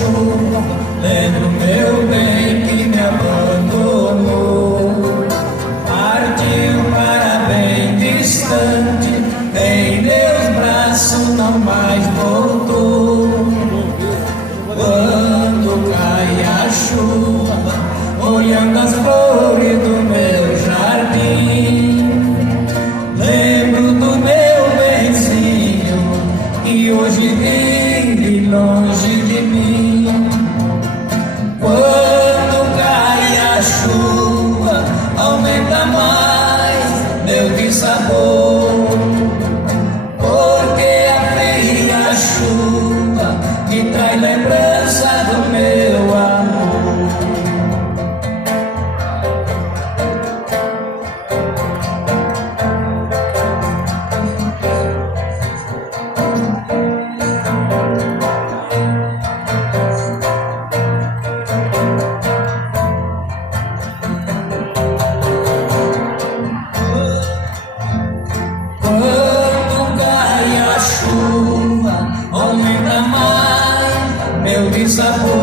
chuva, lembro meu bem que me abandonou. Partiu para bem distante, em meus braços não mais voltou. Quando cai a chuva, olhando as flores do meu jardim, lembro do meu benzinho que hoje vive longe de mim. Quando cai a chuva, aumenta mais meu dissabor, porque a fria chuva me traz lembrança do meu amor. Quando cai a chuva, aumenta mais meu dissabor,